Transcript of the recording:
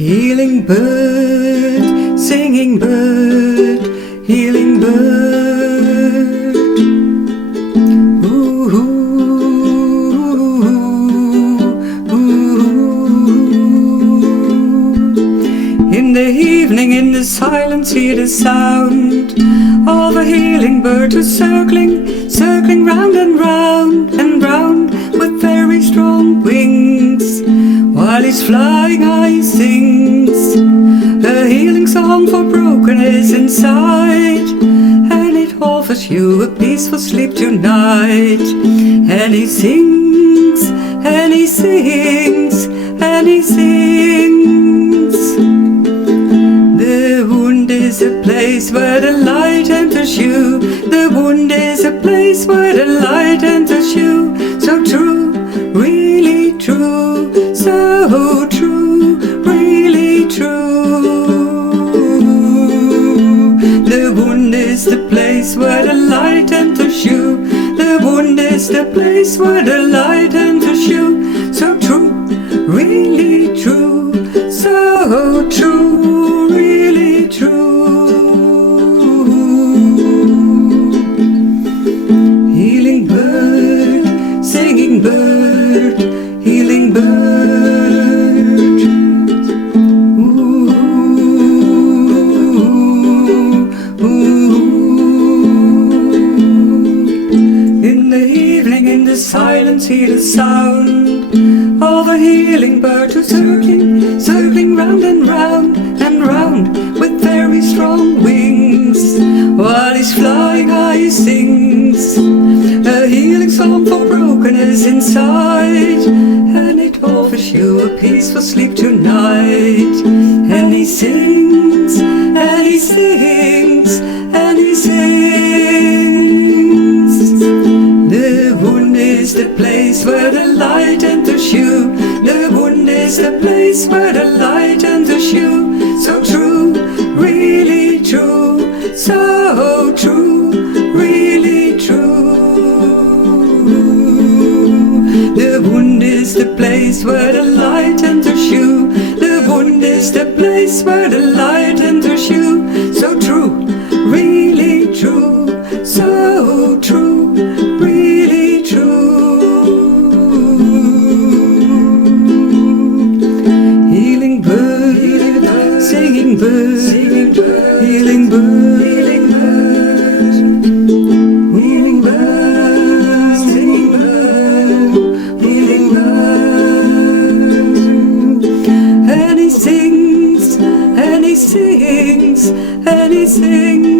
Healing bird, singing bird, healing bird. Ooh, ooh, ooh. In the evening, in the silence, hear the sound of a healing bird who's circling, circling round and round and round with very strong wings. While he's flying high, he sings a healing song for brokenness inside, and it offers you a peaceful sleep tonight. And he sings, and he sings, and he sings. The wound is a place where the light enters you. The wound is a place where the light enters you. So true, really true, so true, really true. The wound is the place where the light enters you. The wound is the place where the light enters you. So true, really true, so true, really true. Healing bird, singing bird, healing bird. Ooh, ooh. In the evening, in the silence, hear the sound of a healing bird who's circling, circling round and round and round with very strong wings. While he's flying high, he sings a healing song for brokenness inside, and it offers you a peaceful sleep tonight. And he sings, and he sings, and he sings. The wound is the place where the light enters you. The wound is the place where the light enters you. So true, really true, so true, really true. The wound is the place where the light enters you. The wound is the place where the light enters you. So true, really true, so true, really true. Healing bird, singing bird, healing bird, healing bird. Healing bird, singing bird, healing bird. And he sings, and he sings, and he sings.